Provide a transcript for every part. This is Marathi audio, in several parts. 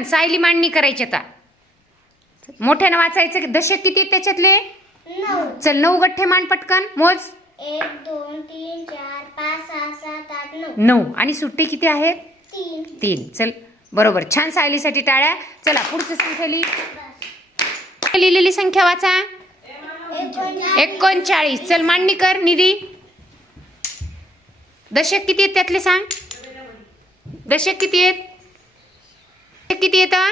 पटकन सायली मांडणी करायची आता. मोठ्यानं वाचायचं. दशक किती आहेत त्याच्यातले? 9. चल 9 गठ्ठे मांड पटकन. मोज. 1 2 3 4 5 6 7 8 9. 9. आणि सुट्टी किती आहेत? 3. 3. चल बरोबर. छान. सायलीसाठी टाळ्या. चला पुढची संख्या लिहिलेली संख्या वाचा. 39. चल मांडणी कर निधी. दशक किती आहेत त्यातले सांग. दशक किती आहेत? किती येतं?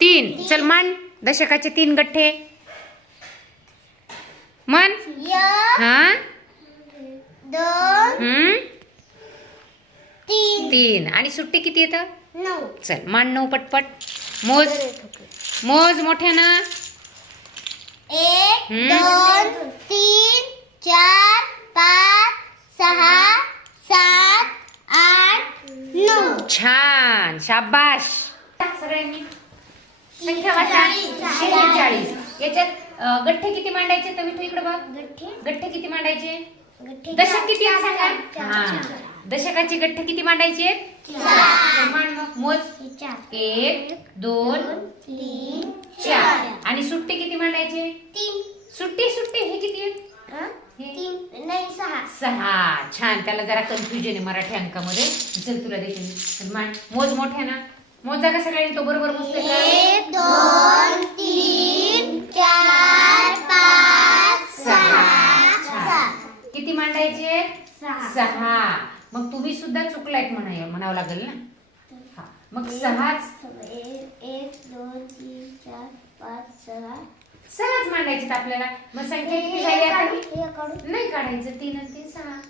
3. चल मांड दशकाचे 3 गठ्ठे. मन. 1 हा 2 3. आणि सुट्टी किती येतं? 9. चल मांड 9 पटपट. मोज. मोज मोठ्यानं. 1 2 3 4 5 6 7 8 9. छान. शाबाश. सगळ्यांनी संख्या वाचा. 46. याच्यात गठ्ठे किती मांडायचे? तर तू इकडे बघ. गठ्ठे किती मांडायचे? दशक किती आहेत सांगा. हा दशकाची गठ्ठे किती मांडायचे? 4. मोज. 1 2 3 4. आणि सुट्टी किती मांडायचे? 3. सुट्टी हे किती आहेत? 3 नाही 6. 6. छान. त्याला जरा कन्फ्युजन आहे मराठी अंकामध्ये. चल तुला देते मी. मांड. मोज मोठ्या ना. मोजा का सगळ्यांनी. तो बरोबर मोजतोय का? 1 2 3 4 5 6 7. किती मांडायचे? 6. 6. मग तुम्ही सुद्धा चुकलायत म्हणावं लागेल ना. हा मग 6च 1 2 3 4 5 6. 6च मांडायचे आपल्याला. मग संख्या किती झाली आता? नाही काढायचं. 3 आणि 3 6.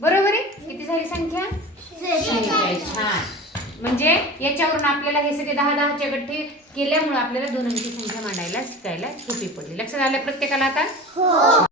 बरोबर आहे. किती झाली संख्या? 46. छान. म्हणजे याच्यावरून आपल्याला हे सगळे 10-10चे गठ्ठे केल्यामुळे आपल्याला 2 अंकी संख्या मांडायला शिकायला सोपी पडली. लक्षात आलं प्रत्येकाला आता? हो.